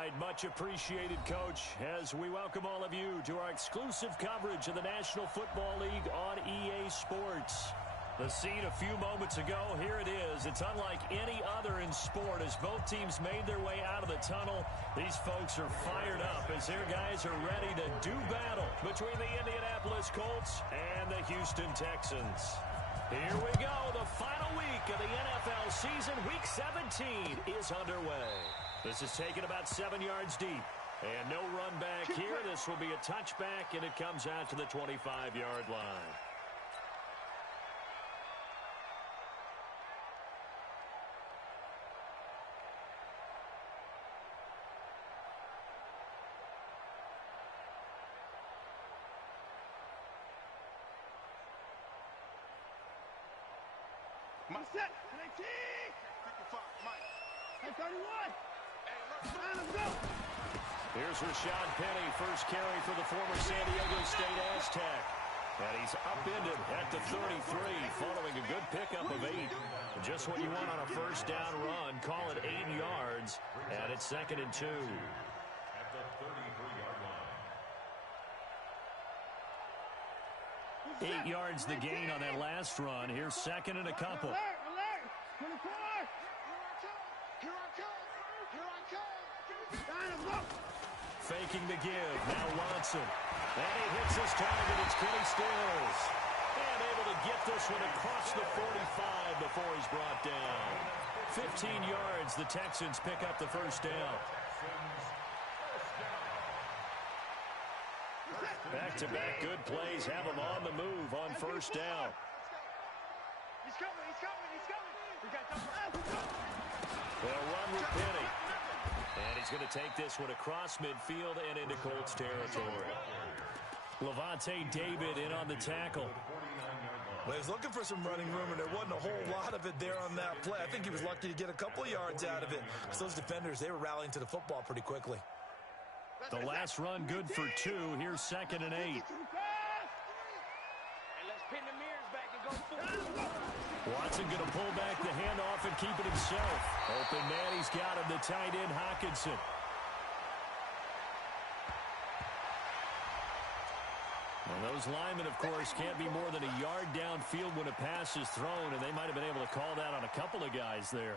right, much appreciated, Coach, as we welcome all of you to our exclusive coverage of the National Football League on EA Sports. The scene a few moments ago, here it is. It's unlike any other in sport as both teams made their way out of the tunnel. These folks are fired up as their guys are ready to do battle between the Indianapolis Colts and the Houston Texans. Here we go. The final week of the NFL season, Week 17, is underway. This is taken about 7 yards deep. And no run back here. This will be a touchback, and it comes out to the 25-yard line. Set. 19. 55. Mike. 31. Hey, let's go. Here's Rashad Penny, first carry for the former San Diego State Aztec. And he's upended at the 33, following a good pickup of 8. Just what you want on a first down run. Call it 8 yards, and it's 2nd and 2. At the 33-yard line. 8 yards the gain on that last run. Here's 2nd and a couple. Alert. 24. Here I come. Faking the give. Now Watson. And he hits his target. It's Kenny Stills. And able to get this one across the 45 before he's brought down. 15 yards. The Texans pick up the first down. Back-to-back good plays have them on the move on first down. He's coming. They'll run with Penny. And he's going to take this one across midfield and into Colts territory. Levante David in on the tackle. Well, he was looking for some running room, and there wasn't a whole lot of it there on that play. I think he was lucky to get a couple of yards out of it. Because those defenders, they were rallying to the football pretty quickly. The last run good for 2. Here's 2nd and 8. Hey, let's pin the mirrors back and go forward. Watson going to pull back the handoff and keep it himself. Open man, he's got him, the tight end Hockenson. Well, those linemen, of course, can't be more than a yard downfield when a pass is thrown, and they might have been able to call that on a couple of guys there.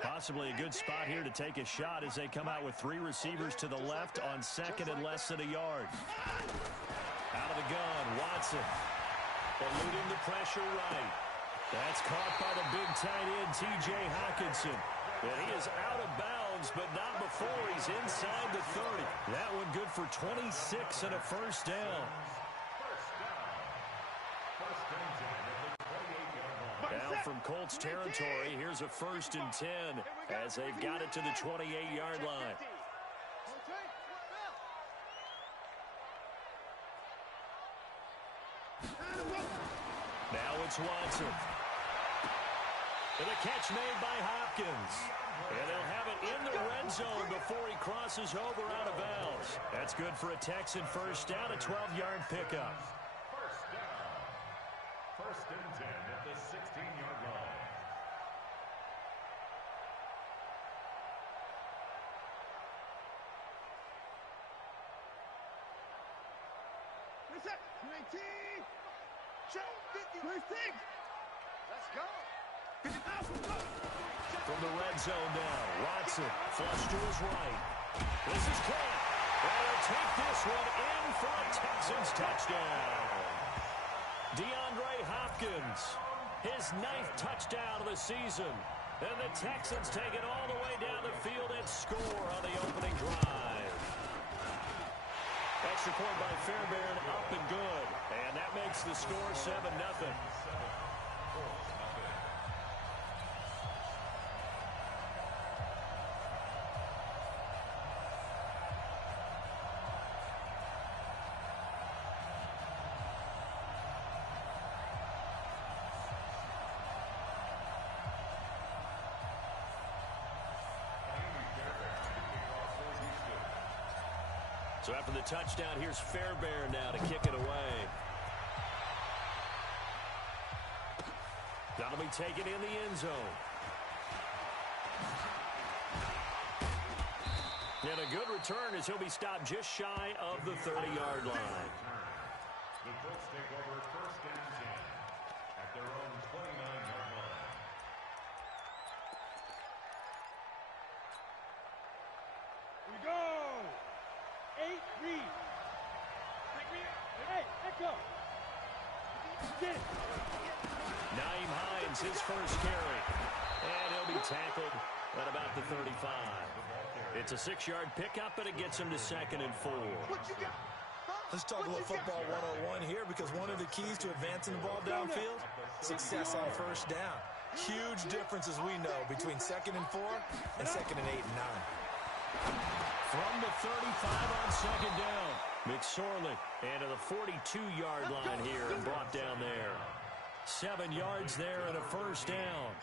Possibly a good spot here to take a shot as they come out with 3 receivers to the left on 2nd and less than a yard. Out of the gun, Watson. Eluding the pressure right. That's caught by the big tight end, T.J. Hockenson. And he is out of bounds, but not before he's inside the 30. That one good for 26 and a first down. Now from Colts territory, here's a 1st and 10 as they've got it to the 28-yard line. Now it's Watson. And a catch made by Hopkins. And they'll have it in the red zone before he crosses over out of bounds. That's good for a Texan first down, a 12-yard pickup. First and 10 at the 16-yard line. Reset. 19. Show 50. 26. Let's go. From the red zone now, Watson flush to his right. This is caught. They'll take this one in for a Texans touchdown. DeAndre Hopkins, his 9th touchdown of the season. And the Texans take it all the way down the field and score on the opening drive. Extra point by Fairbairn, up and good. And that makes the score 7-0. So after the touchdown, here's Fairbairn now to kick it away. That'll be taken in the end zone. And a good return as he'll be stopped just shy of the 30-yard line. The Colts take over first and 10 at their own 29-yard line. We go. 8 read. Hey, echo. Get it. Naeem Hines, his first carry. And he'll be tackled at about the 35. It's a 6-yard pickup, and it gets him to 2nd and 4. What you got? Let's talk about football 101 here, because one of the keys to advancing the ball downfield, success on first down. Huge difference, as we know, between 2nd and 4 and 2nd and 8 and 9. From the 35 on 2nd down, McSorley into the 42-yard line here and brought down there. 7 yards there and a first down.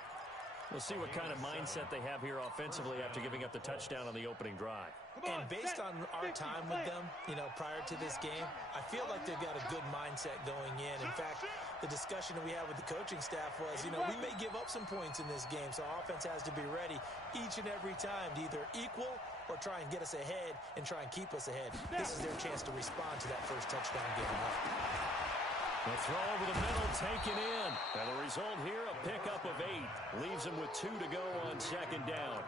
We'll see what kind of mindset they have here offensively after giving up the touchdown on the opening drive. And based on our time with them, prior to this game, I feel like they've got a good mindset going in. In fact, the discussion that we had with the coaching staff was, we may give up some points in this game, so our offense has to be ready each and every time to either equal or try and get us ahead and try and keep us ahead. This is their chance to respond to that first touchdown given up. The throw over the middle taken in. And the result here, a pickup of 8. Leaves him with 2 to go on 2nd down.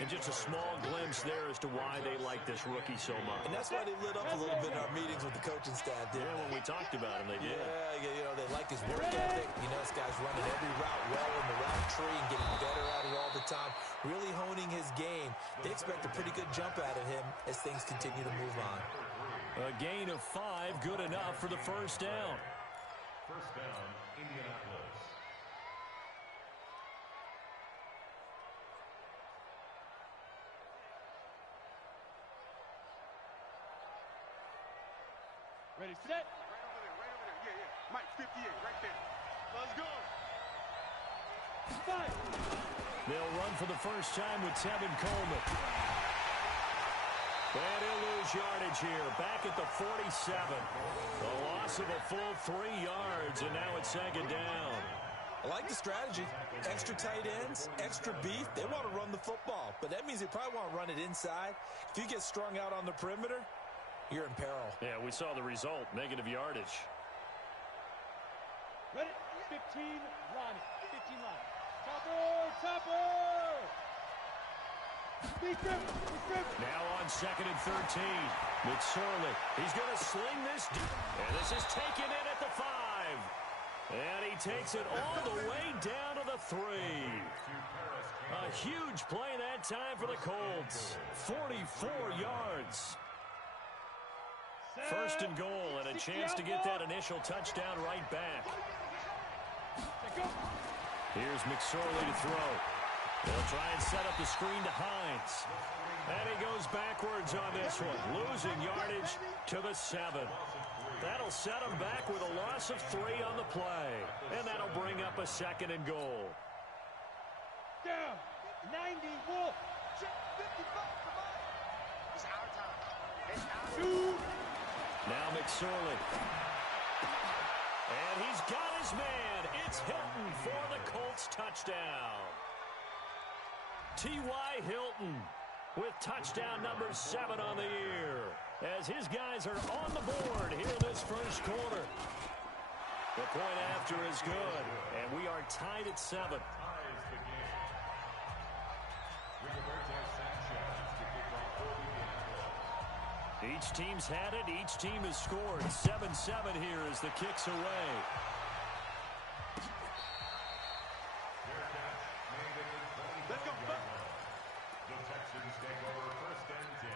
And just a small glimpse there as to why they like this rookie so much. And that's why they lit up a little bit in our meetings with the coaching staff, didn't they? When we talked about him, they did. Yeah, they like his work ethic. This guy's running every route well in the route tree and getting better at it all the time. Really honing his game. They expect a pretty good jump out of him as things continue to move on. A gain of 5, good enough for the first down. First down, Indianapolis. Ready, set. Right over there. Yeah. Mike, 58, right there. Let's go. 5. They'll run for the first time with Tevin Coleman. And he'll lose yardage here, back at the 47. A loss of a full 3 yards, and now it's 2nd down. I like the strategy. Extra tight ends, extra beef. They want to run the football, but that means they probably want to run it inside. If you get strung out on the perimeter, you're in peril. Yeah, we saw the result, negative yardage. Ready, 15, line it. 15 line. Topper! Now on 2nd and 13. McSorley. He's going to sling this. And this is taken in at the 5. And he takes it all the way down to the 3. A huge play that time for the Colts. 44 yards. First and goal, and a chance to get that initial touchdown right back. Here's McSorley to throw. They'll try and set up the screen to Hines. And he goes backwards on this one, losing yardage to the 7. That'll set him back with a loss of 3 on the play. And that'll bring up a 2nd and goal. Down, 90, Wolf. 55, come on. It's our time. It's our time. Now McSorley. And he's got his man. It's Hilton for the Colts touchdown. T.Y. Hilton with touchdown number 7 on the year as his guys are on the board here this first quarter. The point after is good, and we are tied at 7. Each team's had it. Each team has scored. 7-7 here as the kick's away. Let's go. The Texans take over first and 10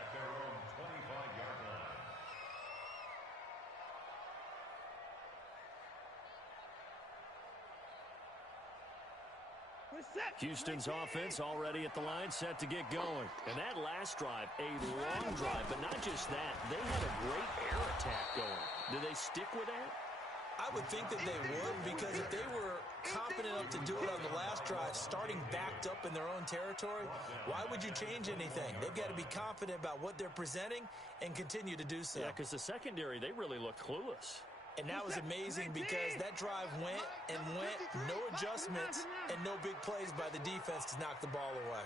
at their own 25-yard line. Houston's offense already at the line, set to get going. And that last drive, a long drive, but not just that. They had a great air attack going. Do they stick with that? I would think that they would, because if they were confident enough to do it on the last drive, starting backed up in their own territory, why would you change anything? They've got to be confident about what they're presenting and continue to do so. Yeah, because the secondary, they really looked clueless. And that was amazing because that drive went and went, no adjustments and no big plays by the defense to knock the ball away.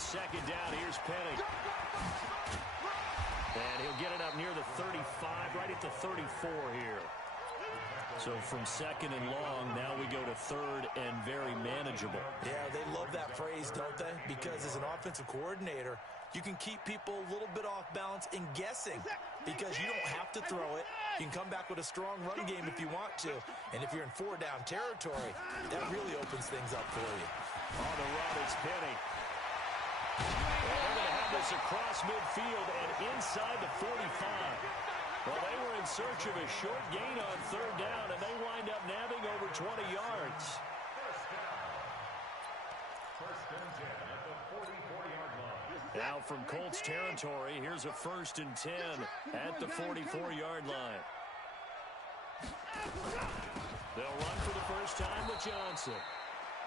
On second down, here's Penny. And he'll get it up near the 35, right at the 34 here. So from second and long, now we go to third and very manageable. Yeah, they love that phrase, don't they? Because as an offensive coordinator, you can keep people a little bit off balance in guessing because you don't have to throw it. You can come back with a strong run game if you want to. And if you're in four-down territory, that really opens things up for you. On the run, it's Penny. And they're going to have this across midfield and inside the 45. Well, they were in search of a short gain on third down, and they wind up nabbing over 20 yards. First and 10 at the 44-yard line. Now from Colts territory, here's a 1st and 10 at the 44-yard line. They'll run for the first time with Johnson.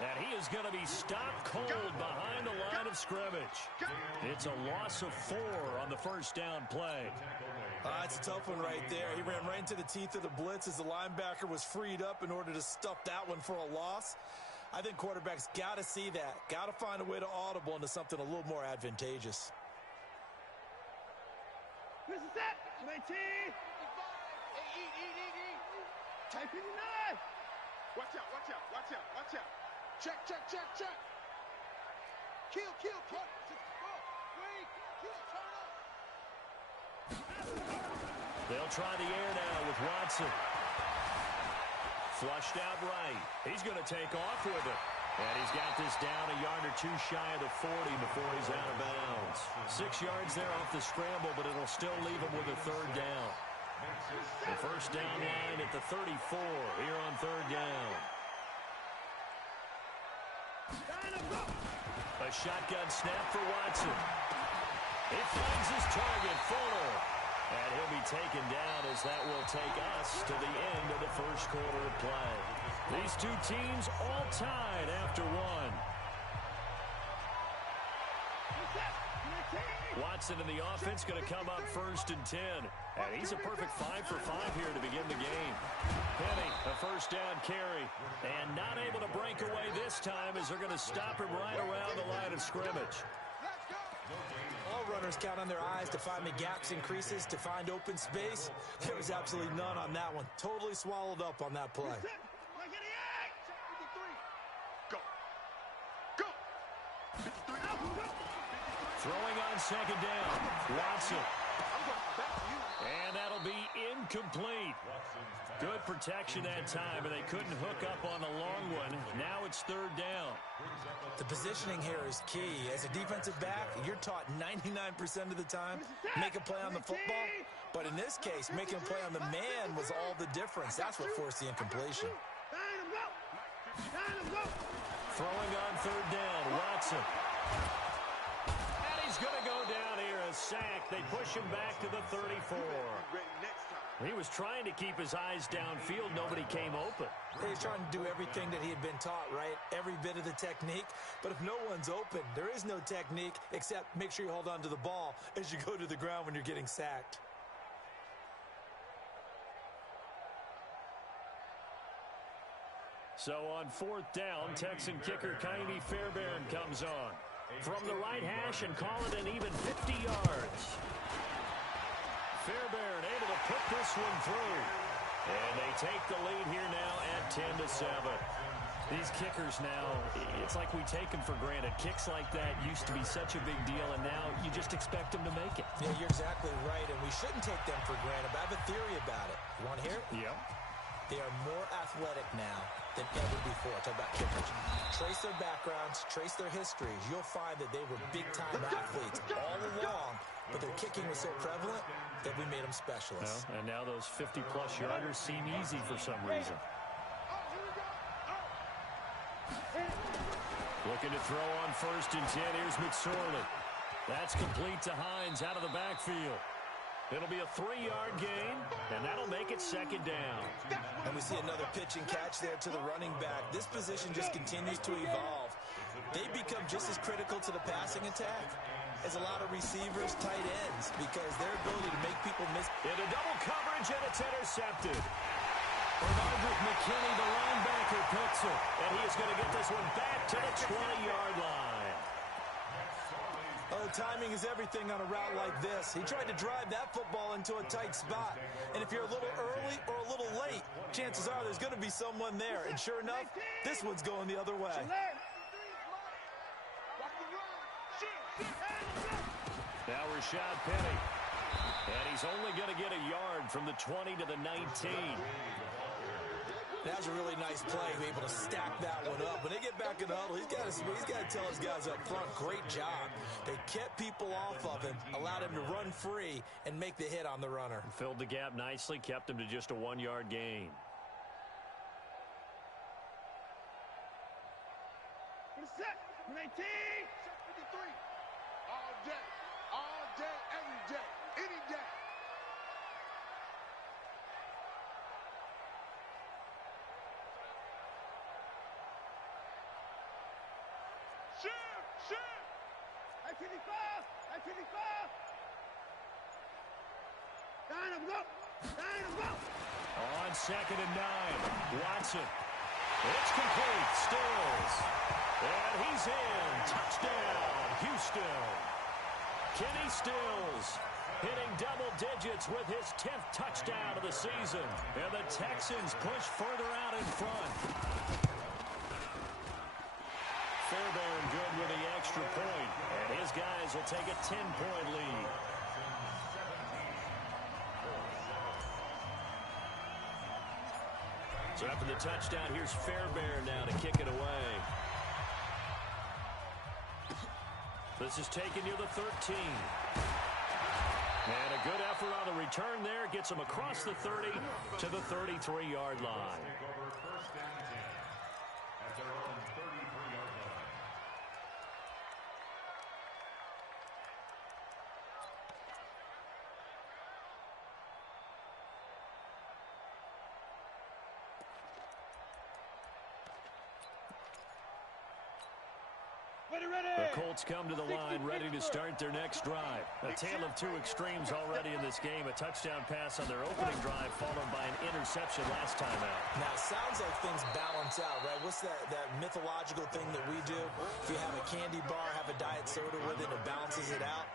And he is going to be stopped cold behind the line of scrimmage. It's a loss of 4 on the first down play. It's a tough one right there. He ran right into the teeth of the blitz as the linebacker was freed up in order to stuff that one for a loss. I think quarterbacks got to see that. Got to find a way to audible into something a little more advantageous. This is it. 19. Type in 9. Watch out, watch out, watch out, watch out. Check, check, check, check. Kill, kill, kill. Wait, kill, turn up. They'll try the air now with Watson. Flushed out right. He's going to take off with it. And he's got this down a yard or two shy of the 40 before he's out of bounds. 6 yards there off the scramble, but it'll still leave him with a third down. The first down line at the 34 here on third down. A shotgun snap for Watson. He finds his target, Fuller. And he'll be taken down as that will take us to the end of the first quarter of play. These two teams all tied after one. Watson in the offense going to come up 1st and 10. And he's a perfect 5 for 5 here to begin the game. Penny, a first down carry. And not able to break away this time as they're going to stop him right around the line of scrimmage. All runners count on their eyes to find the gaps and creases, to find open space. There was absolutely none on that one. Totally swallowed up on that play. Go. Go. Throwing on second down. Watson. And that'll be incomplete. Good protection that time, and they couldn't hook up on the long one. Now it's third down. The positioning here is key. As a defensive back, you're taught 99% of the time, make a play on the football. But in this case, making a play on the man was all the difference. That's what forced the incompletion. Throwing on third down, Watson. And he's going to go down here, a sack. They push him back to the 34. He was trying to keep his eyes downfield. Nobody came open. He's trying to do everything that he had been taught, right? Every bit of the technique. But if no one's open, there is no technique except make sure you hold on to the ball as you go to the ground when you're getting sacked. So on 4th down, Texan kicker Kaimi Fairbairn comes on. From the right hash and call it an even 50 yards. Fairbairn able to put this one through. And they take the lead here now at 10-7. These kickers now, it's like we take them for granted. Kicks like that used to be such a big deal, and now you just expect them to make it. Yeah, you're exactly right, and we shouldn't take them for granted. But I have a theory about it. You want to hear it? Yep. They are more athletic now than ever before. Talk about kickers. Trace their backgrounds, trace their histories. You'll find that they were big-time athletes all along, but their kicking was so prevalent that we made them specialists. Well, and now those 50-plus yarders seem easy for some reason. Looking to throw on 1st and 10. Here's McSorley. That's complete to Hines out of the backfield. It'll be a 3-yard gain, and that'll make it second down. And we see another pitch and catch there to the running back. This position just continues to evolve. They become just as critical to the passing attack as a lot of receivers, tight ends, because their ability to make people miss. Into double coverage, and it's intercepted. Bernardrick McKinney, the linebacker, picks it, and he is going to get this one back to the 20-yard line. timing is everything on a route like this. He tried to drive that football into a tight spot. And if you're a little early or a little late, chances are there's going to be someone there. And sure enough, this one's going the other way. Now Rashad Penny. And he's only going to get a yard from the 20 to the 19. That was a really nice play, able to stack that one up. When they get back in the huddle, he's got to tell his guys up front, great job. They kept people off of him, allowed him to run free and make the hit on the runner. Filled the gap nicely, kept him to just a 1-yard gain. Set, 19, set 53. All day, every day, any day. Shoot! 55! 55! Dynamo, go! On 2nd and 9, Watson. It's complete. Stills. And he's in. Touchdown, Houston. Kenny Stills hitting double digits with his 10th touchdown of the season. And the Texans push further out in front. Fairbairn good with the extra point. And his guys will take a 10-point lead. So after the touchdown, here's Fairbairn now to kick it away. This is taken near the 13. And a good effort on the return there. Gets him across the 30 to the 33-yard line. The Colts come to the line, ready to start their next drive. A tale of two extremes already in this game. A touchdown pass on their opening drive, followed by an interception last time out. Now, it sounds like things balance out, right? What's that mythological thing that we do? If you have a candy bar, have a diet soda with it, it balances it out.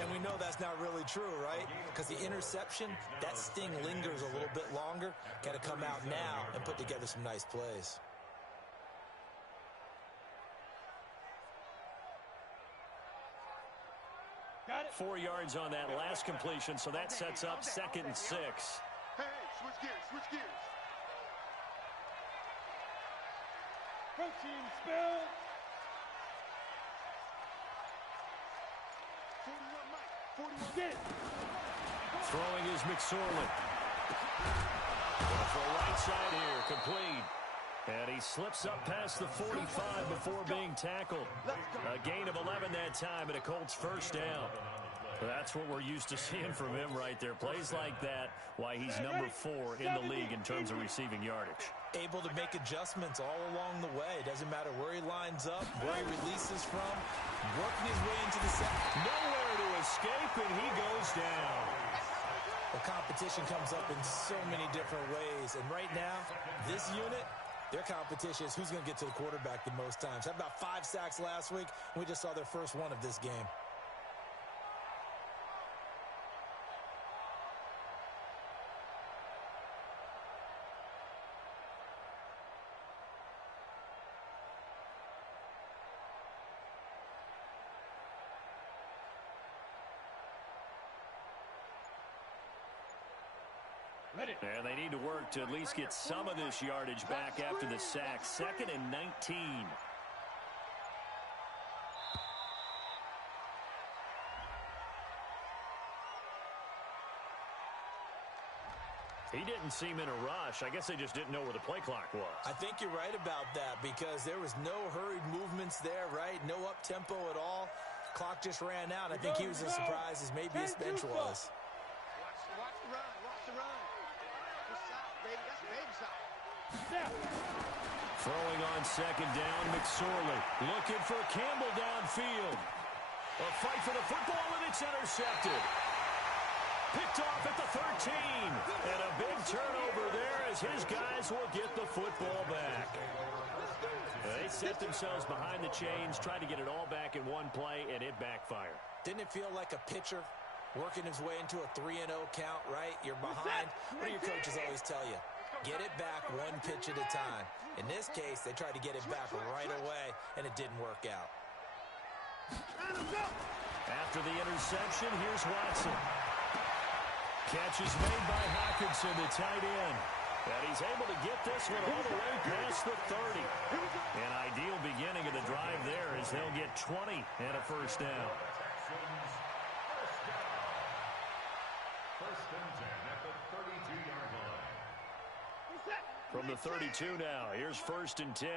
And we know that's not really true, right? Because the interception, that sting lingers a little bit longer. Got to come out now and put together some nice plays. Got it. 4 yards on that last completion, so that sets up 2nd and 6. Hey, switch gears. Protein spill. 41 Mike. 41. Get it. Throwing is McSorley. Going for a right side here, complete. And he slips up past the 45 before being tackled. A gain of 11 that time and a Colts first down. That's what we're used to seeing from him right there. Plays like that, why he's number 4 in the league in terms of receiving yardage. Able to make adjustments all along the way. Doesn't matter where he lines up, where he releases from, working his way into the set. Nowhere to escape, and he goes down. The competition comes up in so many different ways. And right now, this unit, their competition is who's going to get to the quarterback the most times. Had about 5 sacks last week. We just saw their first one of this game. And they need to work to at least get some of this yardage back after the sack. 2nd and 19. He didn't seem in a rush. I guess they just didn't know where the play clock was. I think you're right about that because there was no hurried movements there, right? No up-tempo at all. Clock just ran out. I think he was as surprised as maybe his bench was. Watch the run. Throwing on 2nd down, McSorley looking for Campbell downfield. A fight for the football, and it's intercepted. Picked off at the 13. And a big turnover there as his guys will get the football back. They set themselves behind the chains, tried to get it all back in one play, and it backfired. Didn't it feel like a pitcher working his way into a 3-0 count, right? You're behind. What do your coaches always tell you? Get it back one pitch at a time. In this case, they tried to get it back right away, and it didn't work out. After the interception, here's Watson. Catch is made by Hawkinson, the tight end. And he's able to get this one all the way past the 30. An ideal beginning of the drive there as they'll get 20 and a first down. First and 10 at the 32-yard line. From the 32 now, here's first and 10.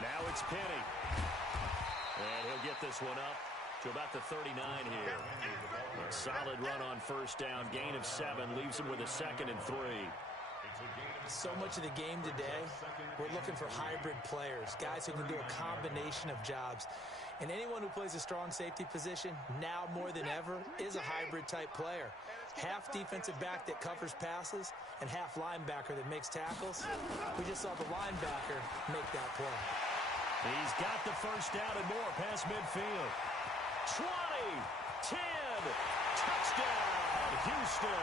Now it's Penny. And he'll get this one up to about the 39 here. A solid run on first down. Gain of 7 leaves him with a 2nd and 3. So much of the game today, we're looking for hybrid players, guys who can do a combination of jobs. And anyone who plays a strong safety position, now more than ever, is a hybrid-type player. Half defensive back that covers passes and half linebacker that makes tackles. We just saw the linebacker make that play. He's got the first down and more past midfield. 20, 10, touchdown, Houston.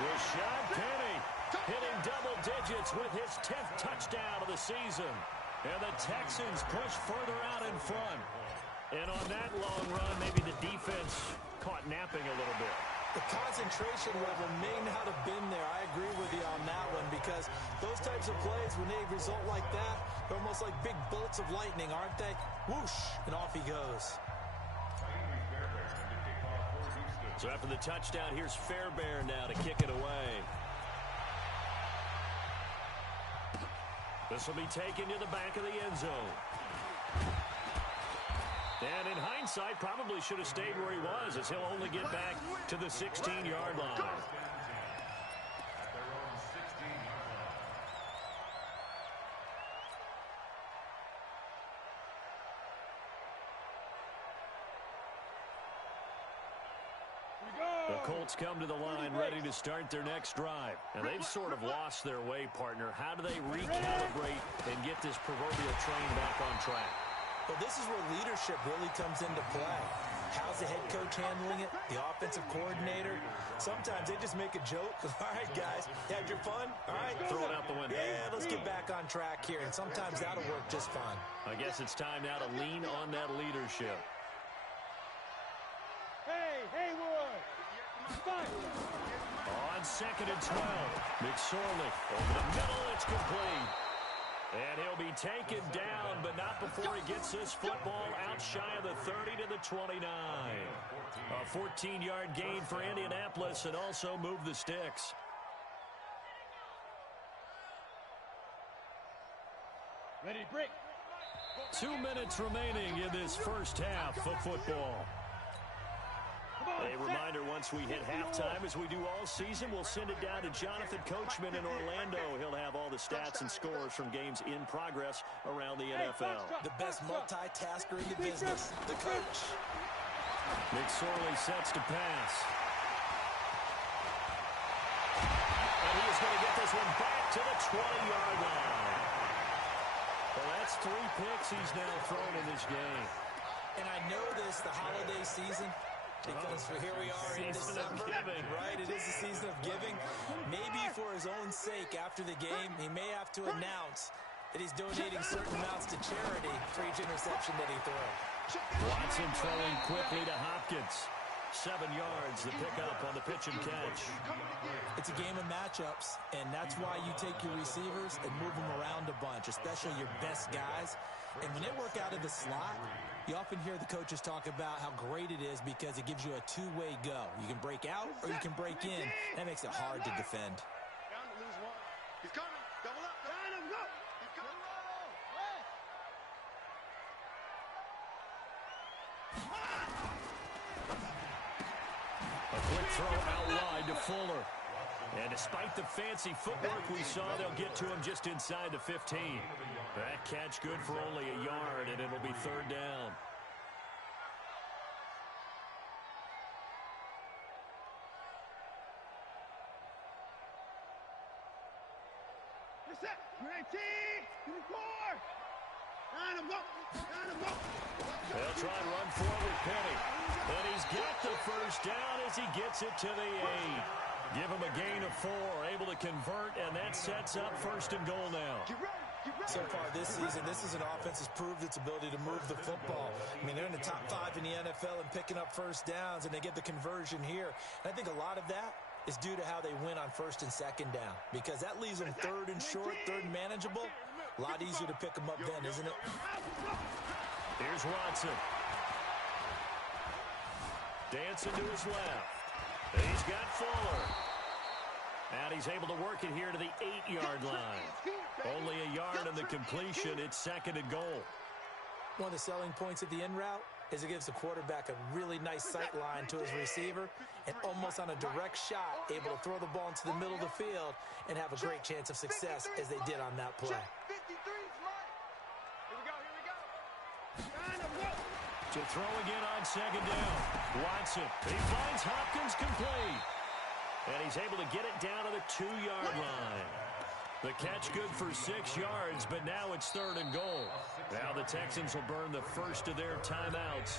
Rashad Penny hitting double digits with his 10th touchdown of the season. And the Texans push further out in front. And on that long run, maybe the defense caught napping a little bit. The concentration level may not have been there. I agree with you on that one because those types of plays, when they result like that, they're almost like big bolts of lightning, aren't they? Whoosh, and off he goes. So after the touchdown, here's Fairbairn now to kick it away. This will be taken to the back of the end zone. And in hindsight, probably should have stayed where he was as he'll only get back to the 16-yard line. The Colts come to the line ready to start their next drive. And they've sort of lost their way, partner. How do they recalibrate and get this proverbial train back on track? Well, this is where leadership really comes into play. How's the head coach handling it? The offensive coordinator? Sometimes they just make a joke. All right, guys, you had your fun? All right. Throw it out the window. Yeah, let's get back on track here. And sometimes that'll work just fine. I guess it's time now to lean on that leadership. Hey, Haywood! On 2nd and 12, McSorley over the middle, it's complete. And he'll be taken down, but not before he gets this football out shy of the 30 to the 29. A 14-yard gain for Indianapolis and also move the sticks. Ready, break. 2 minutes remaining in this first half of football. A reminder, once we hit halftime, as we do all season, we'll send it down to Jonathan Coachman in Orlando. He'll have all the stats and scores from games in progress around the NFL. The best multitasker in the business, the coach. McSorley sets to pass. And he is going to get this one back to the 20-yard line. Well, that's 3 picks he's now thrown in this game. And I know this, the holiday season, because here we are in December, right? It is the season of giving. Maybe for his own sake, after the game, he may have to announce that he's donating certain amounts to charity for each interception that he throws. Watson throwing quickly to Hopkins. 7 yards, the pickup on the pitch and catch. It's a game of matchups, and that's why you take your receivers and move them around a bunch, especially your best guys. And when they work out of the slot, you often hear the coaches talk about how great it is because it gives you a two-way go. You can break out or you can break in. That makes it hard to defend. Down to lose one. He's coming. Double up. Line him. Go. He's coming. A quick throw out wide to Fuller. And despite the fancy footwork we saw, they'll get to him just inside the 15. That catch good for only a yard, and it'll be 3rd down. set. 19, 24. Line him up. Line him up. They'll try and run forward, Penny. And he's got the first down as he gets it to the 8. Give him a gain of 4, able to convert, and that sets up 1st and goal now. So far this season, this is an offense that's proved its ability to move the football. I mean, they're in the top 5 in the NFL and picking up first downs, and they get the conversion here. And I think a lot of that is due to how they win on 1st and 2nd down, because that leaves them 3rd and short, 3rd and manageable. A lot easier to pick them up then, isn't it? Here's Watson. Dancing to his left. He's got Fuller. And he's able to work it here to the 8-yard line. Only a yard on the completion. It's 2nd and goal. One of the selling points of the in route is it gives the quarterback a really nice sight line to his receiver, and almost on a direct shot, able to throw the ball into the middle of the field and have a great chance of success as they did on that play. To throw again on 2nd down. Watson. He finds Hopkins complete. And he's able to get it down to the 2-yard line. The catch good for 6 yards, but now it's 3rd and goal. Now the Texans will burn the first of their timeouts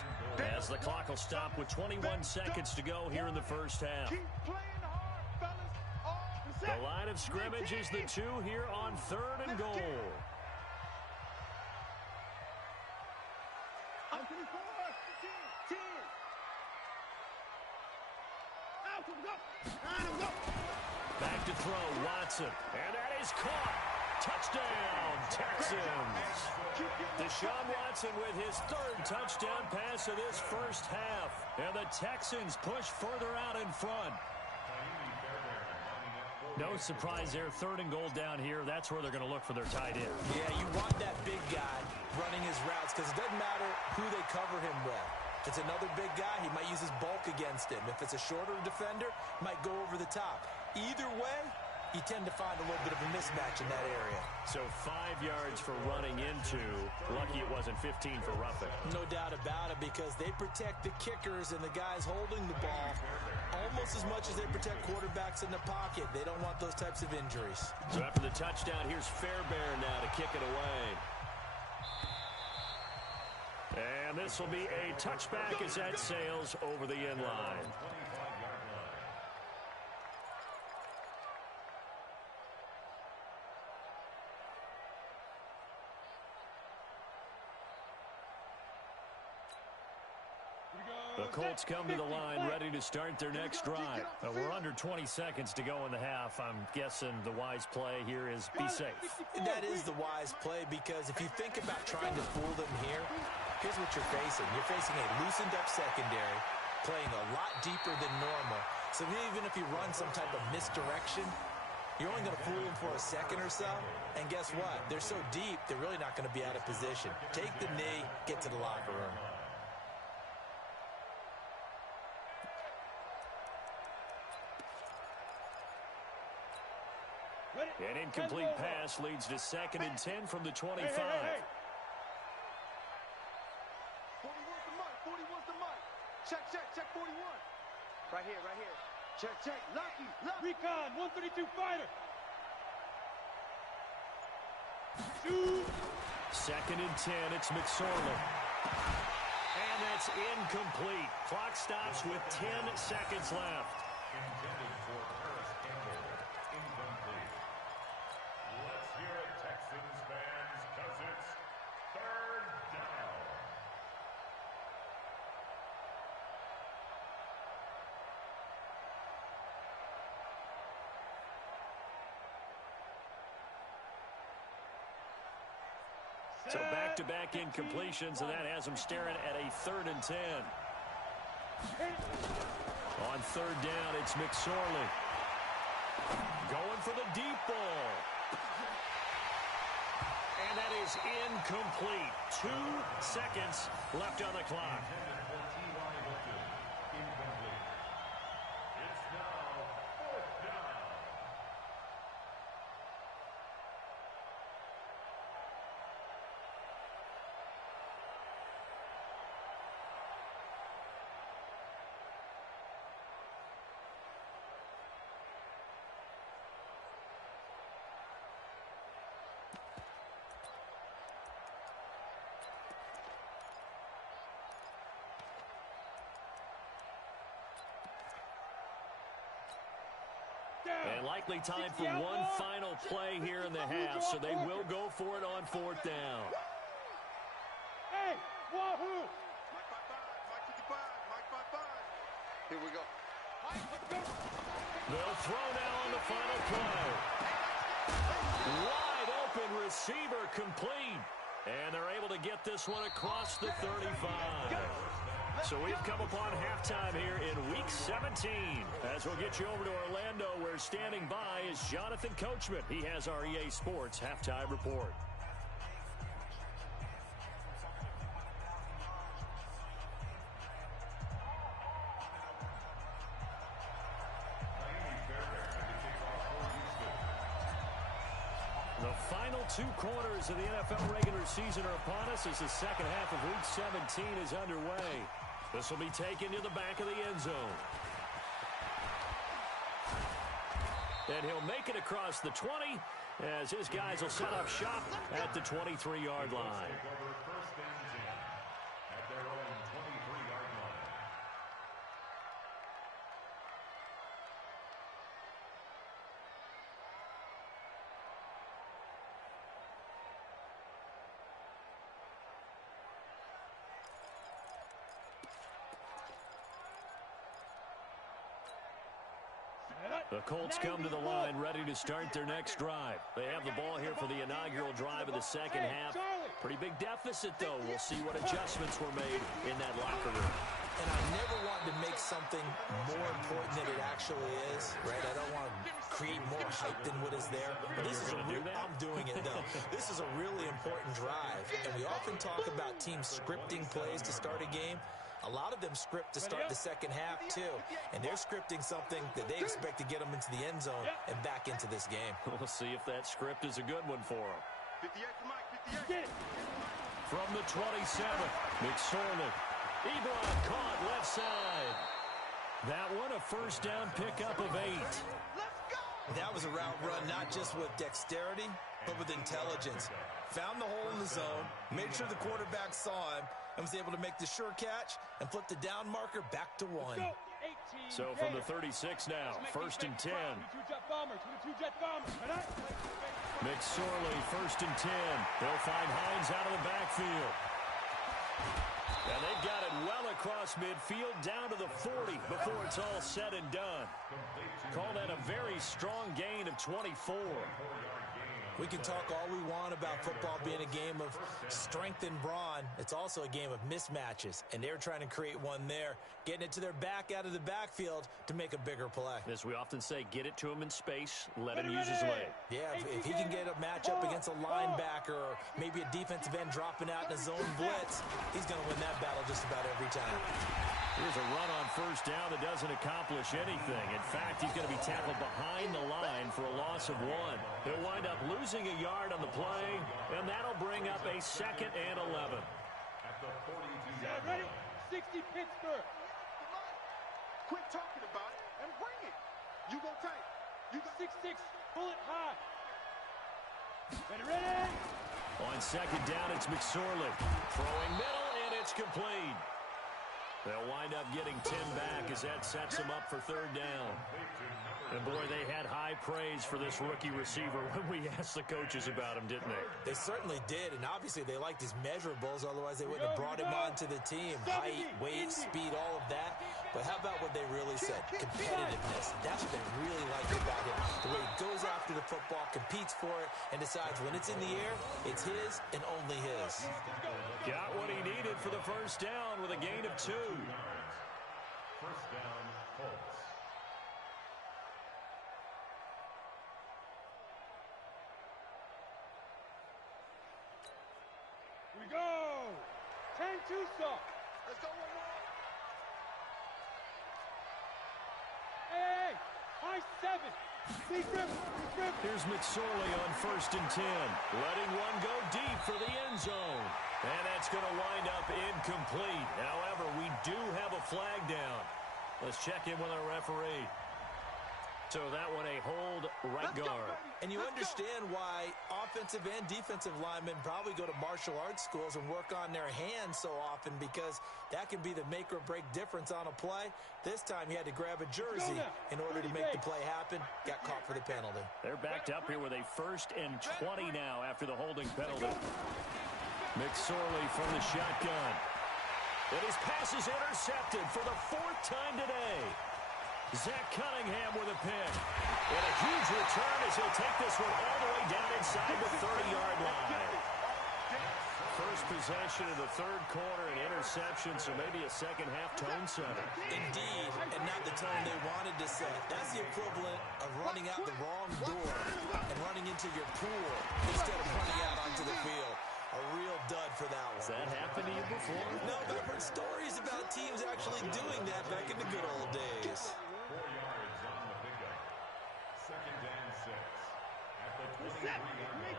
as the clock will stop with 21 seconds to go here in the first half. The line of scrimmage is the 2 here on 3rd and goal. Back to throw, Watson. And that is caught. Touchdown, Texans. Deshaun Watson with his 3rd touchdown pass of this first half. And the Texans push further out in front. No surprise there, 3rd and goal down here. That's where they're going to look for their tight end. Yeah, you want that big guy running his routes because it doesn't matter who they cover him with. If it's another big guy, he might use his bulk against him. If it's a shorter defender, he might go over the top. Either way, you tend to find a little bit of a mismatch in that area. So 5 yards for running into. Lucky it wasn't 15 for roughing. No doubt about it, because they protect the kickers and the guys holding the ball almost as much as they protect quarterbacks in the pocket. They don't want those types of injuries. So after the touchdown, here's Fairbairn now to kick it away. And this will be a touchback as that sails over the end line. The Colts come to the line ready to start their next drive. We're under 20 seconds to go in the half. I'm guessing the wise play here is be safe. That is the wise play, because if you think about trying to fool them here, here's what you're facing. You're facing a loosened up secondary, playing a lot deeper than normal. So even if you run some type of misdirection, you're only going to fool them for a second or so. And guess what? They're so deep, they're really not going to be out of position. Take the knee, get to the locker room. An incomplete pass leads to 2nd and 10 from the 25. 41's the mark. 41's the mark. Check, 41. Right here. Check. Lucky. Recon, 132 fighter. Shoot. 2nd and 10, it's McSorley. And that's incomplete. Clock stops with 10 seconds left. Intended for Paris Campbell. Incomplete. Let's hear it, Texans fans, because it's 3rd down. So back-to-back incompletions, and that has them staring at a 3rd and 10. On 3rd down, it's McSorley. Going for the deep ball. And that is incomplete. 2 seconds left on the clock. Incomplete. It's now 4th down. And likely time for one final play here in the half, so they will go for it on 4th down. Hey, wahoo! Mike 55, Mike 55. Here we go. They'll throw now on the final play. Wide open receiver complete. And they're able to get this one across the 35. So we've come upon halftime here in Week 17. As we'll get you over to Orlando, where standing by is Jonathan Coachman. He has our EA Sports Halftime Report. The final 2 quarters of the NFL regular season are upon us as the second half of Week 17 is underway. This will be taken to the back of the end zone. And he'll make it across the 20 as his guys will set up shop at the 23-yard line. First and 10 at their own 23-yard line. The Colts come to the line ready to start their next drive. They have the ball here for the inaugural drive of the second half. Pretty big deficit, though. We'll see what adjustments were made in that locker room. And I never wanted to make something more important than it actually is, right? I don't want to create more hype than what is there. But this is I'm doing it, though. This is a really important drive. And we often talk about teams scripting plays to start a game. A lot of them script to start the second half, too. And they're scripting something that they expect to get them into the end zone and back into this game. We'll see if that script is a good one for them. 58 for Mike, 58. From the 27, McSorley. Ebron caught left side. That one a first down pickup of 8. That was a route run not just with dexterity, but with intelligence. Found the hole in the zone, made sure the quarterback saw him, and was able to make the sure catch and flip the down marker back to 1. So from the 36 now, first and 10. McSorley, first and 10. They'll find Hines out of the backfield. And they've got it well across midfield down to the 40 before it's all said and done. Call that a very strong gain of 24. We can talk all we want about football being a game of strength and brawn. It's also a game of mismatches, and they're trying to create one there, getting it to their back out of the backfield to make a bigger play. As we often say, get it to him in space, let him use his leg. Yeah, if he can get a matchup against a linebacker or maybe a defensive end dropping out in a zone blitz, he's going to win that battle just about every time. Here's a run on first down that doesn't accomplish anything. In fact, he's going to be tackled behind the line for a loss of 1. He'll wind up losing a yard on the play, and that'll bring up a second and 11. At the 42-yard Ready? line. 60 Pittsburgh. Quit talking about it and bring it. You go tight. You got 6-6. Pull it high. Ready? On second down, it's McSorley. Throwing middle, and it's complete. They'll wind up getting 10 back as that sets them up for third down. And, boy, they had high praise for this rookie receiver when we asked the coaches about him, didn't they? They certainly did, and obviously they liked his measurables, otherwise they wouldn't have brought him onto the team. Height, weight, speed, all of that. But how about what they really said? Competitiveness. That's what they really liked about him. The way he goes after the football, competes for it, and decides when it's in the air, it's his and only his. Got what he needed for the first down with a gain of 2. First down, Colts. We go. 10-2 stop. Let's go one more. Hey, high 7. Big rip. Here's McSorley on first and 10. Letting one go deep for the end zone. And that's going to wind up incomplete. However, we do have a flag down. Let's check in with our referee. So that one a hold right guard. And you understand why offensive and defensive linemen probably go to martial arts schools and work on their hands so often, because that can be the make or break difference on a play. This time he had to grab a jersey in order to make the play happen. Got caught for the penalty. They're backed up here with a 1st and 20 now after the holding penalty. McSorley from the shotgun. And his pass is intercepted for the 4th time today. Zach Cunningham with a pick. And a huge return as he'll take this one all the way down inside the 30-yard line. First possession of the 3rd quarter, an interception, so maybe a second-half tone setter. Indeed, and not the tone they wanted to set. That's the equivalent of running out the wrong door and running into your pool instead of running out onto the field. A real dud for that one. Has that happened to you before? No, but I've heard stories about teams actually doing that back in the good old days. 4 yards on the pickup. 2nd and 6. At the 23-yard line.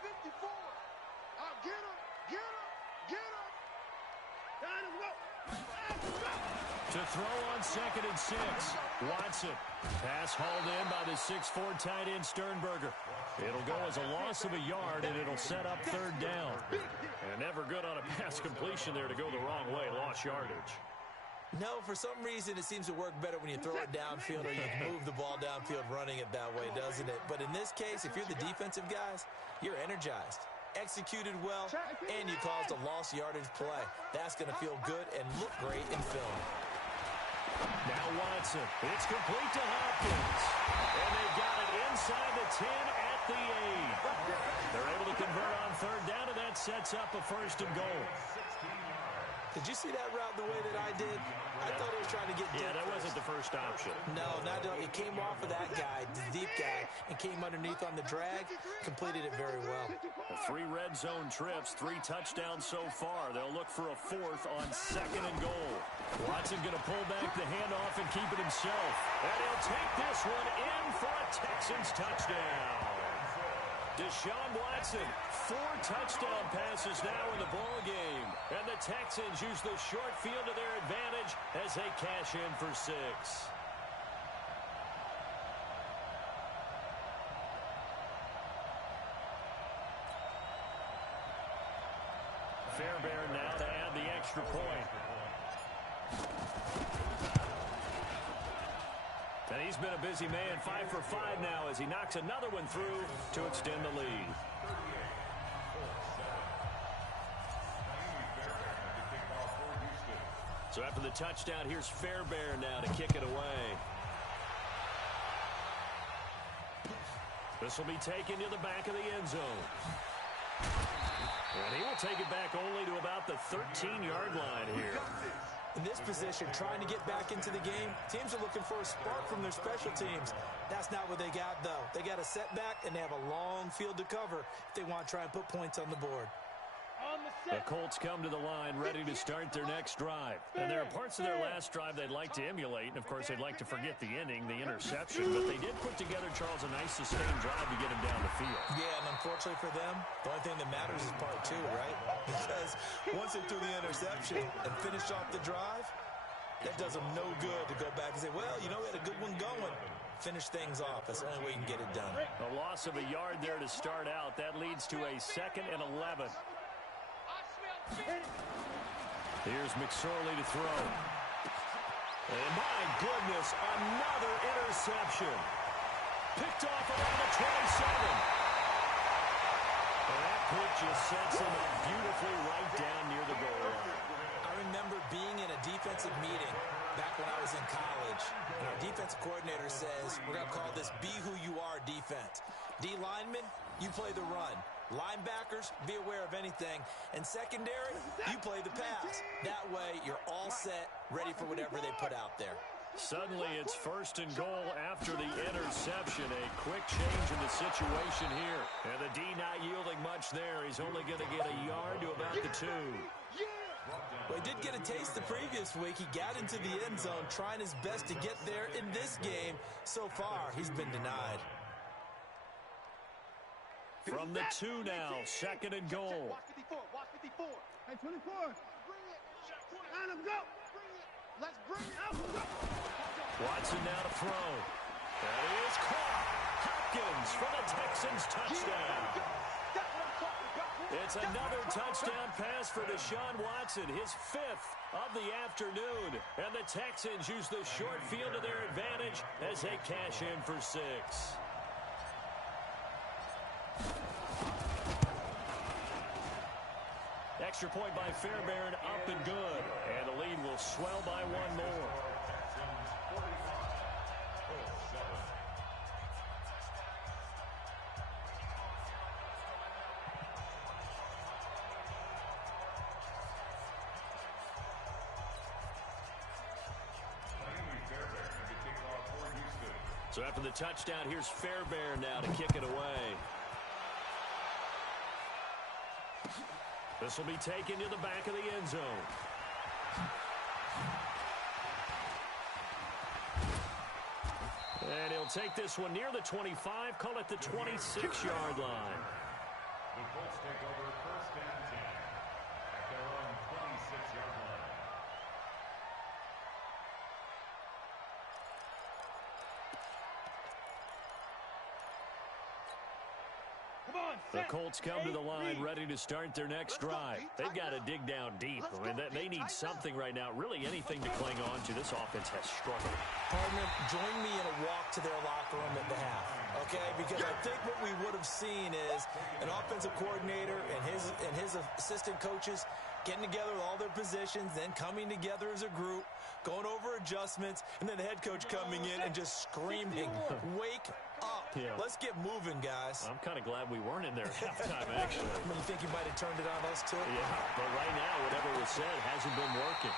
54. I'll get him. Get him. Get him. Down and go. To throw on 2nd and 6. Watson. Pass hauled in by the 6'4" tight end Sternberger. It'll go as a loss of a yard, and it'll set up 3rd down. And never good on a pass completion there to go the wrong way. Lost yardage. No, for some reason it seems to work better when you throw it downfield or you move the ball downfield running it that way, doesn't it? But in this case, if you're the defensive guys, you're energized, executed well, and you caused a lost yardage play. That's going to feel good and look great in film. Now Watson. It's complete to Hopkins. And they've got it inside the 10 at the 8. They're able to convert on 3rd down, and that sets up a 1st and goal. Did you see that route the way that I did? I thought he was trying to get deep. Yeah, that wasn't the first option. No, not at all. It came off of that guy, the deep guy, and came underneath on the drag. Completed it very well. 3 red zone trips, 3 touchdowns so far. They'll look for a 4th on 2nd and goal. Watson going to pull back the handoff and keep it himself. And he'll take this one in for a Texans touchdown. Deshaun Watson, 4 touchdown passes now in the ball game. And the Texans use the short field to their advantage as they cash in for 6. Fairbairn now to add the extra point. And he's been a busy man, 5 for 5 now as he knocks another one through to extend the lead. So after the touchdown, here's Fairbairn now to kick it away. This will be taken to the back of the end zone. And he will take it back only to about the 13-yard line here. In this position, trying to get back into the game, teams are looking for a spark from their special teams. That's not what they got, though. They got a setback, and they have a long field to cover if they want to try and put points on the board. The Colts come to the line ready to start their next drive. And there are parts of their last drive they'd like to emulate. And, of course, they'd like to forget the ending, the interception. But they did put together, Charles, a nice sustained drive to get him down the field. Yeah, and unfortunately for them, the only thing that matters is part 2, right? Because once they threw the interception and finished off the drive, that does them no good to go back and say, well, you know, we had a good one going. Finish things off. That's the only way you can get it done. A loss of a yard there to start out. That leads to a 2nd and 11. Here's McSorley to throw. And my goodness, another interception. Picked off around the 27. And that pitch just sets him up beautifully right down near the goal line. I remember being in a defensive meeting back when I was in college, and our defensive coordinator says, we're going to call this Be Who You Are defense. D linemen, you play the run. Linebackers, be aware of anything. And secondary, you play the pass. That way, you're all set, ready for whatever they put out there. Suddenly, it's 1st and goal after the interception. A quick change in the situation here. And the D not yielding much there. He's only going to get a yard to about the 2. Well, he did get a taste the previous week. He got into the end zone, trying his best to get there in this game. So far, he's been denied. From the 2 now, 2nd and goal. Watch 54. Watch 54. Hey, 24. Bring it. Let him go. Bring it. Let's bring it up. Watson now to throw. And he is caught. Hopkins for the Texans touchdown. It's another touchdown pass for Deshaun Watson, his 5th of the afternoon. And the Texans use the short field to their advantage as they cash in for 6. Extra point by Fairbairn, up and good. And the lead will swell by 1 more. So after the touchdown, here's Fairbairn now to kick it away. This will be taken to the back of the end zone. And he'll take this one near the 25, call it the 26-yard line. The Colts take over 1st and 10 at their own 26-yard line. The Colts come to the line ready to start their next drive. They've got to dig down deep. I mean, they need something right now, really anything to cling on to. This offense has struggled. Partner, join me in a walk to their locker room at the half, okay? Because I think what we would have seen is an offensive coordinator and his assistant coaches getting together with all their positions, then coming together as a group, going over adjustments, and then the head coach coming in and just screaming, wake up. Yeah. Let's get moving, guys. I'm kind of glad we weren't in there at halftime, actually. I mean, you think you might have turned it on us, too? Yeah, but right now, whatever was said hasn't been working.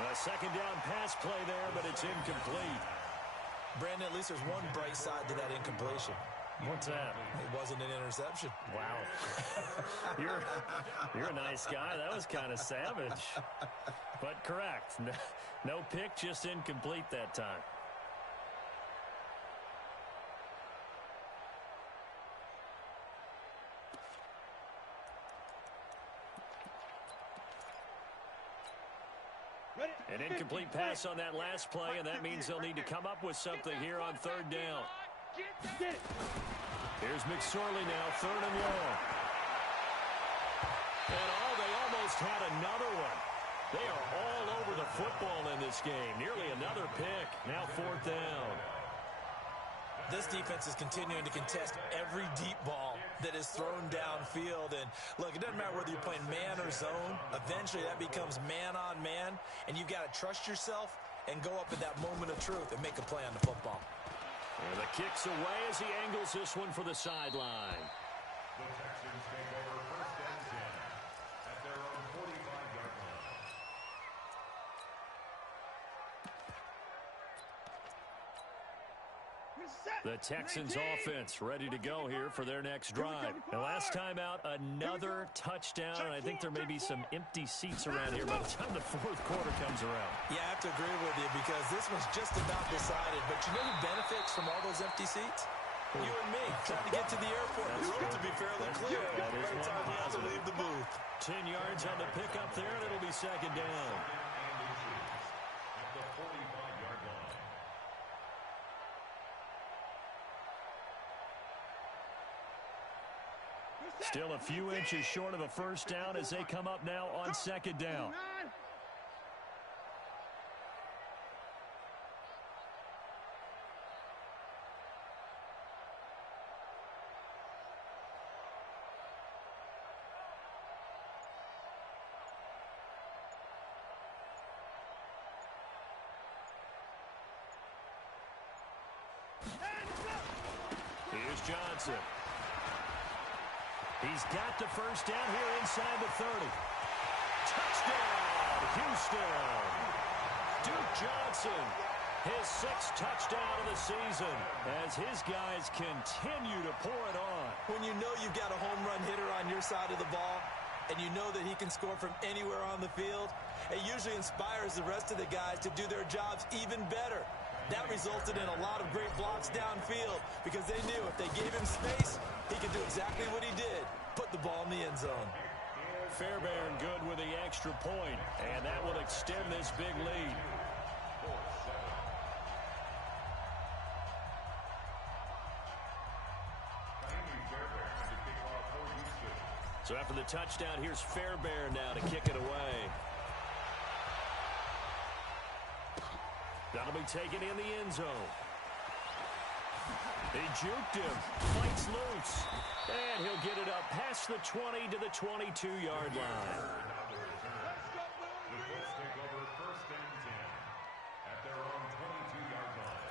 A second down pass play there, but it's incomplete. Brandon, at least there's one bright side to that incompletion. What's that? It wasn't an interception. Wow. You're a nice guy. That was kind of savage. But correct. No pick, just incomplete that time. An incomplete pass on that last play, and that means they'll need to come up with something here on 3rd down. Here's McSorley now, 3rd and long. And they almost had another one. They are all over the football in this game. Nearly another pick. Now 4th down. This defense is continuing to contest every deep ball that is thrown downfield. And, look, it doesn't matter whether you're playing man or zone. Eventually, that becomes man-on-man, and you've got to trust yourself and go up at that moment of truth and make a play on the football. And the kick's away as he angles this one for the sideline. The Texans take over 1st and 10 at their own 45-yard line. The Texans offense ready to go here for their next drive. The last time out, another touchdown, and I think there may be some empty seats around here by the time the 4th quarter comes around. Yeah, I have to agree with you because this one's just about decided. But you know who benefits from all those empty seats? You and me, trying to get to the airport. The road to be fairly clear. That is Every time we have to leave the booth. 10 yards on the pickup there, and it'll be 2nd down. At the 45-yard line. Still a few inches short of a 1st down as they come up now on 2nd down. Here's Johnson. He's got the 1st down here inside the 30. Touchdown, Houston. Duke Johnson, his 6th touchdown of the season as his guys continue to pour it on. When you know you've got a home run hitter on your side of the ball and you know that he can score from anywhere on the field, it usually inspires the rest of the guys to do their jobs even better. That resulted in a lot of great blocks downfield because they knew if they gave him space, he could do exactly what he did, put the ball in the end zone. Fairbairn good with the extra point, and that will extend this big lead. So after the touchdown, here's Fairbairn now to kick it away. That'll be taken in the end zone. He juked him, fights loose, and he'll get it up past the 20 to the 22-yard line. The Colts take over 1st and 10 at their own 22-yard line.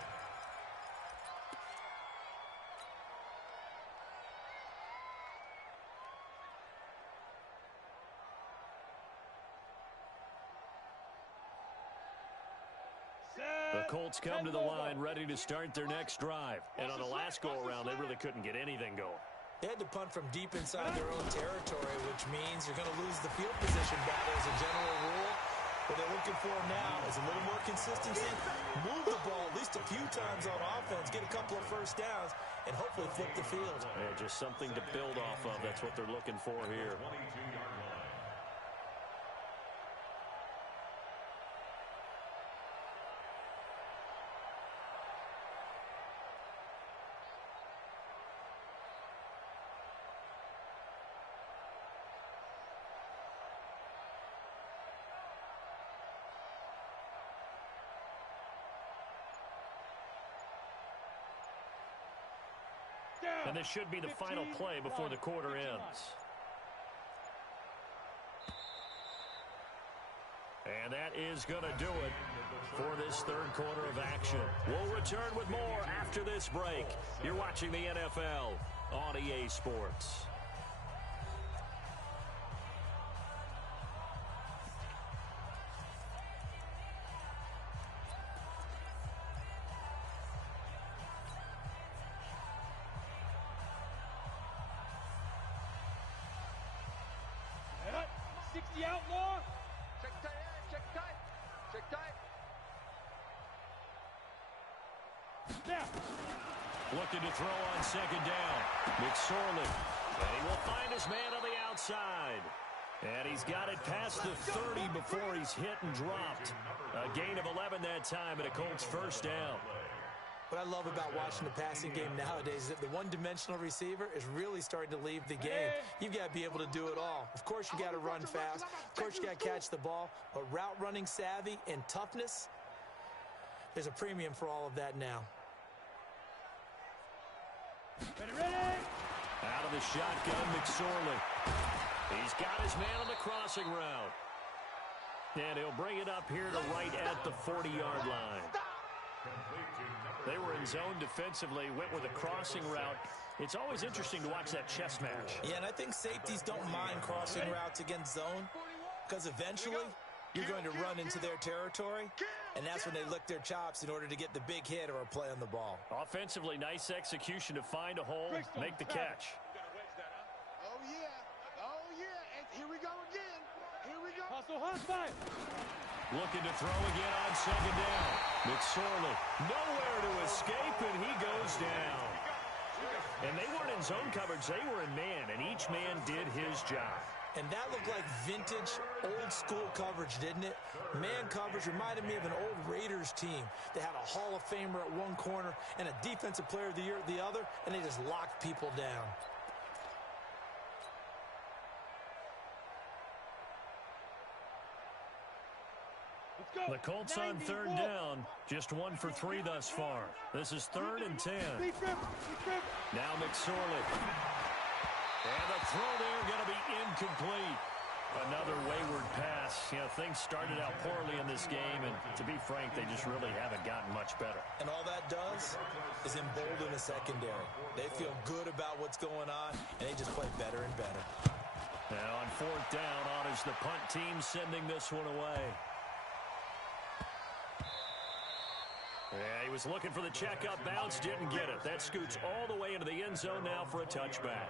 The Colts come to the line ready to start their next drive. And on the last go-around, they really couldn't get anything going. They had to punt from deep inside their own territory, which means you're going to lose the field position battle as a general rule. What they're looking for now is a little more consistency, move the ball at least a few times on offense, get a couple of first downs, and hopefully flip the field. Yeah, just something to build off of. That's what they're looking for here. 22-yard line. And this should be the final play before the quarter ends. And that is going to do it for this third quarter of action. We'll return with more after this break. You're watching the NFL on EA Sports. Outlaw. Check tight, check tight, check tight. Now. Looking to throw on second down. McSorley. And he will find his man on the outside. And he's got it past the 30 before he's hit and dropped. A gain of 11 that time and a Colts first down. What I love about watching the passing game nowadays is that the one-dimensional receiver is really starting to leave the game. You've got to be able to do it all. Of course, you got to run fast. Of course, you got to catch the ball. But route running savvy and toughness, there's a premium for all of that now. Ready? Out of the shotgun, McSorley. He's got his man on the crossing route. And he'll bring it up here to right at the 40-yard line. They were in zone defensively, went with a crossing route. It's always interesting to watch that chess match. Yeah, and I think safeties don't mind crossing routes against zone because eventually you're going to run into their territory, and that's when they lick their chops in order to get the big hit or a play on the ball. Offensively, nice execution to find a hole, make the catch. Oh, yeah. Oh, yeah. And here we go again. Here we go. Hustle, hustle. Looking to throw again on second down. McSorley, nowhere to escape, and he goes down. And they weren't in zone coverage. They were in man, and each man did his job. And that looked like vintage, old-school coverage, didn't it? Man coverage reminded me of an old Raiders team. They had a Hall of Famer at one corner and a Defensive Player of the Year at the other, and they just locked people down. The Colts on third down, just 1 for 3 thus far. This is 3rd and 10. Now McSorley. And the throw there going to be incomplete. Another wayward pass. You know, things started out poorly in this game, and to be frank, they just really haven't gotten much better. And all that does is embolden the secondary. They feel good about what's going on, and they just play better and better. Now on 4th down, honors the punt team sending this one away. Yeah, he was looking for the check-up bounce, didn't get it. That scoots all the way into the end zone now for a touchback.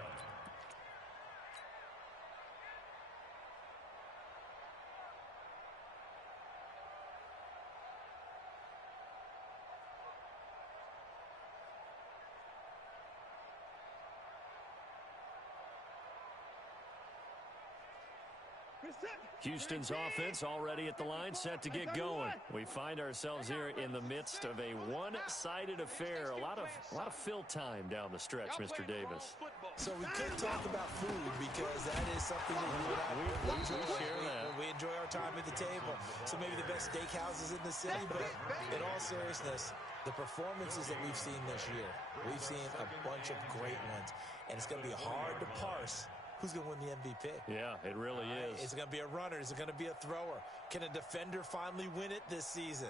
Houston's offense already at the line, set to get going. We find ourselves here in the midst of a one-sided affair. A lot of fill time down the stretch, Mr. Davis. Football. So we could talk about food because that is something that you and I we enjoy our time at the table. So maybe the best steakhouses in the city, but in all seriousness, the performances that we've seen this year, we've seen a bunch of great ones, and it's going to be hard to parse who's going to win the MVP. Yeah, it really is. Is it going to be a runner? Is it going to be a thrower? Can a defender finally win it this season?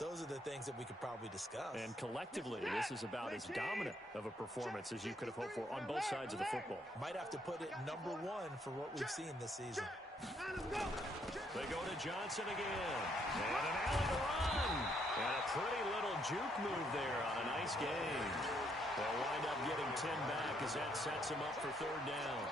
Those are the things that we could probably discuss. And collectively, this is about as dominant of a performance as you could have hoped for on both sides of the football. Might have to put it #1 for what we've seen this season. They go to Johnson again. And an alley to run. And a pretty little juke move there on a nice game. They'll wind up getting 10 back as that sets him up for 3rd down.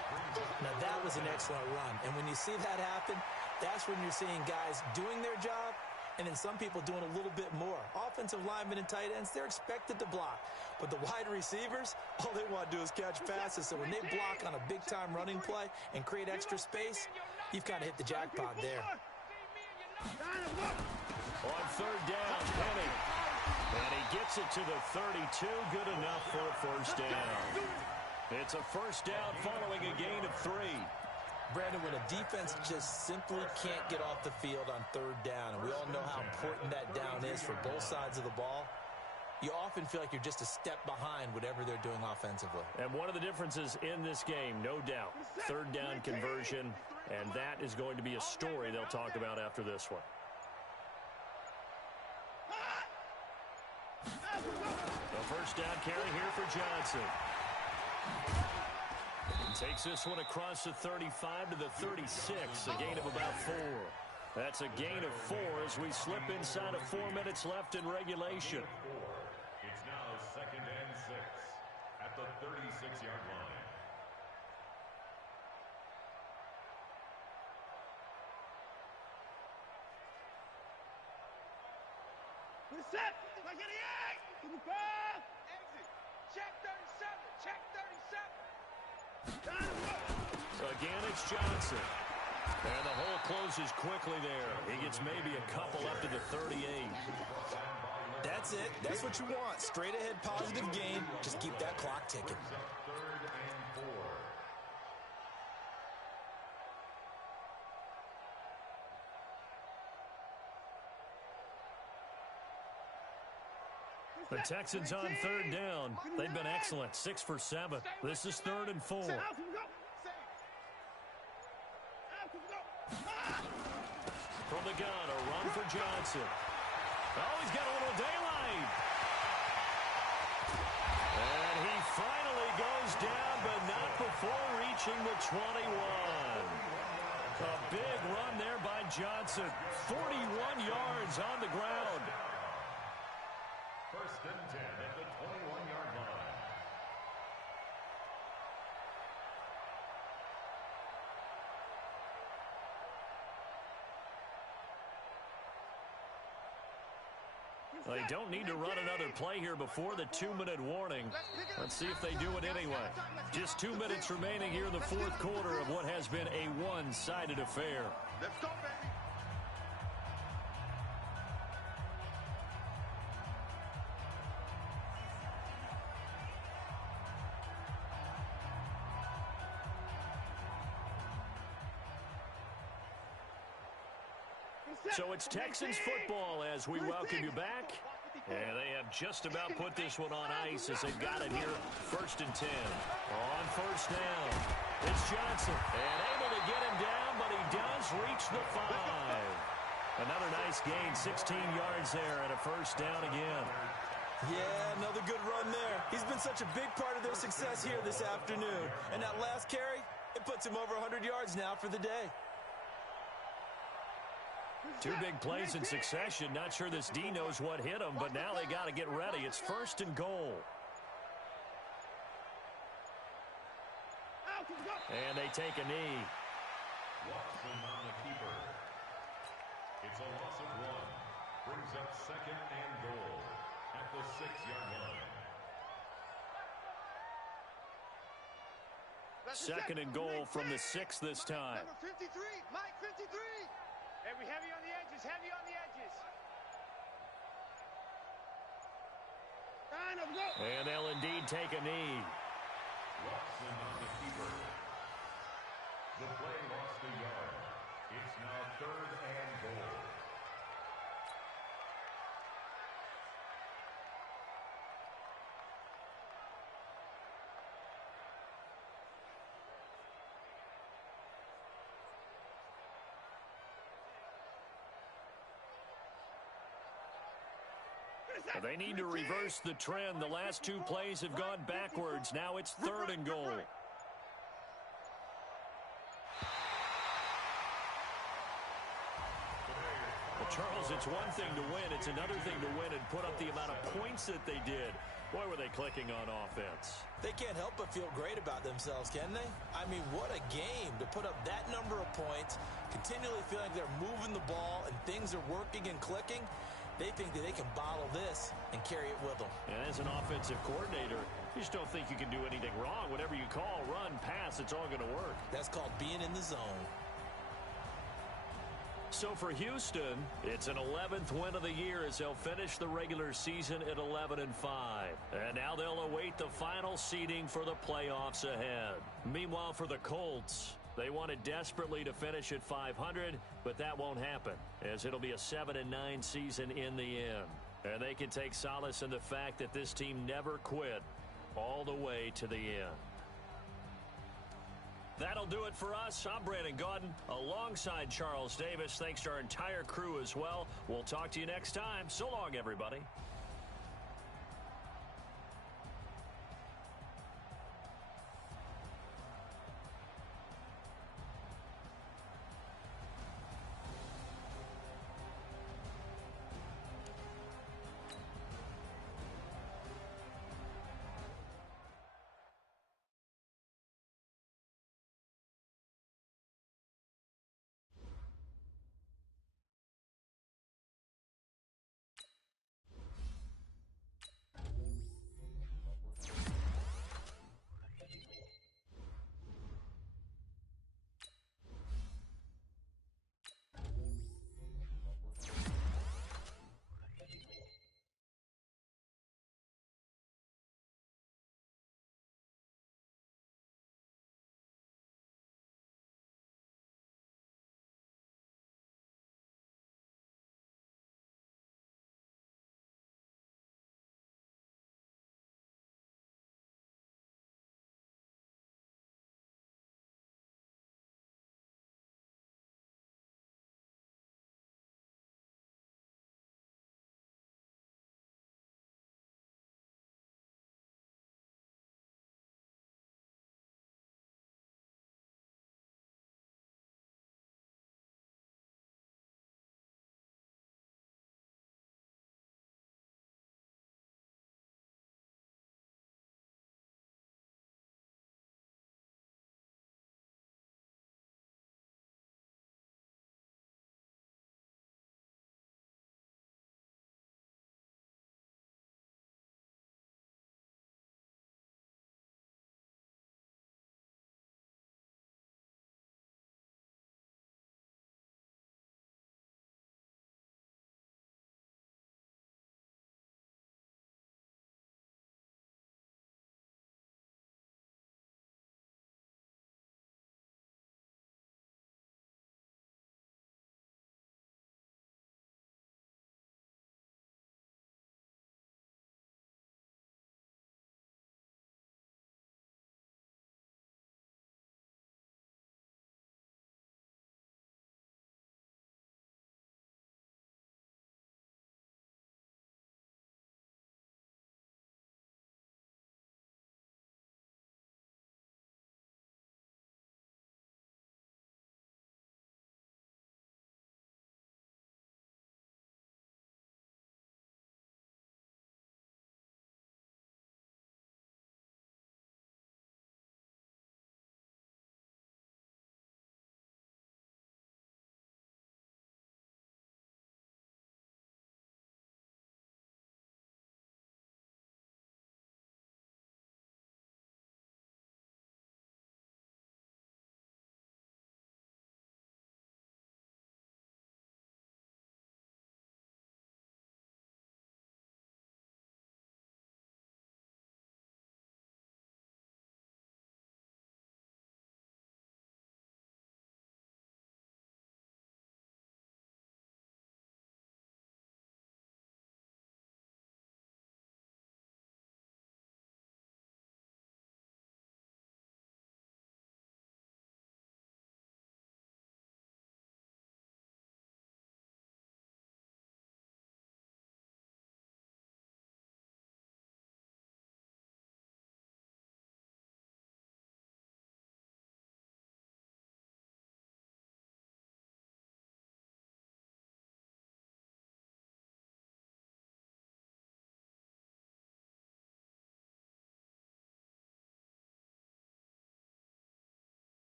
Now, that was an excellent run. And when you see that happen, that's when you're seeing guys doing their job and then some people doing a little bit more. Offensive linemen and tight ends, they're expected to block. But the wide receivers, all they want to do is catch passes. So when they block on a big-time running play and create extra space, you've kind of hit the jackpot there. On 3rd down, Penny. And he gets it to the 32. Good enough for a 1st down. It's a 1st down following a gain of 3. Brandon, when a defense just simply can't get off the field on 3rd down, and we all know how important that down is for both sides of the ball, you often feel like you're just a step behind whatever they're doing offensively. And one of the differences in this game, no doubt, 3rd down conversion, and that is going to be a story they'll talk about after this one. The 1st down carry here for Johnson. Takes this one across the 35 to the 36, a gain of about 4. That's a gain of 4 as we slip inside of 4 minutes left in regulation. It's now 2nd and 6 at the 36-yard line. Reset! Exit! Check 37! Check 37! Again, it's Johnson. And the hole closes quickly there. He gets maybe a couple up to the 38. That's it. That's what you want. Straight ahead positive gain. Just keep that clock ticking. 3rd and 4. The Texans on 3rd down. They've been excellent. 6 for 7. This is 3rd and 4. From the gun, a run for Johnson. Oh, he's got a little daylight. And he finally goes down, but not before reaching the 21. A big run there by Johnson. 41 yards on the ground. 1st and 10 at the 21-yard line. They don't need to run another play here before the 2-minute warning. Let's see if they do it anyway. Just 2 minutes remaining here in the 4th quarter of what has been a one-sided affair. Let's go, baby! So it's Texans football as we welcome you back. And they have just about put this one on ice as they've got it here. 1st and 10. On 1st down, it's Johnson. And able to get him down, but he does reach the 5. Another nice gain, 16 yards there and a 1st down again. Yeah, another good run there. He's been such a big part of their success here this afternoon. And that last carry, it puts him over 100 yards now for the day. 2 big plays in succession. Not sure this D knows what hit him, but now they got to get ready. It's 1st and goal. And they take a knee. Watson on the keeper. It's a loss of 1. Brings up 2nd and goal at the 6-yard line. 2nd and goal from the 6 this time. Number 53, Mike 53. Heavy on the edges, heavy on the edges. And they'll indeed take a knee. Watson on the keeper. The play lost a yard. It's now 3rd and goal. They need to reverse the trend. The last 2 plays have gone backwards. Now it's 3rd and goal. Well, Charles, it's one thing to win. It's another thing to win and put up the amount of points that they did. Boy, were they clicking on offense. They can't help but feel great about themselves, can they? I mean, what a game to put up that number of points, continually feeling like they're moving the ball and things are working and clicking. They think that they can bottle this and carry it with them. And as an offensive coordinator, you just don't think you can do anything wrong. Whatever you call, run, pass, it's all going to work. That's called being in the zone. So for Houston, it's an 11th win of the year as they'll finish the regular season at 11-5. And now they'll await the final seeding for the playoffs ahead. Meanwhile, for the Colts, they wanted desperately to finish at 500, but that won't happen, as it'll be a 7-9 season in the end. And they can take solace in the fact that this team never quit all the way to the end. That'll do it for us. I'm Brandon Gaudin alongside Charles Davis. Thanks to our entire crew as well. We'll talk to you next time. So long, everybody.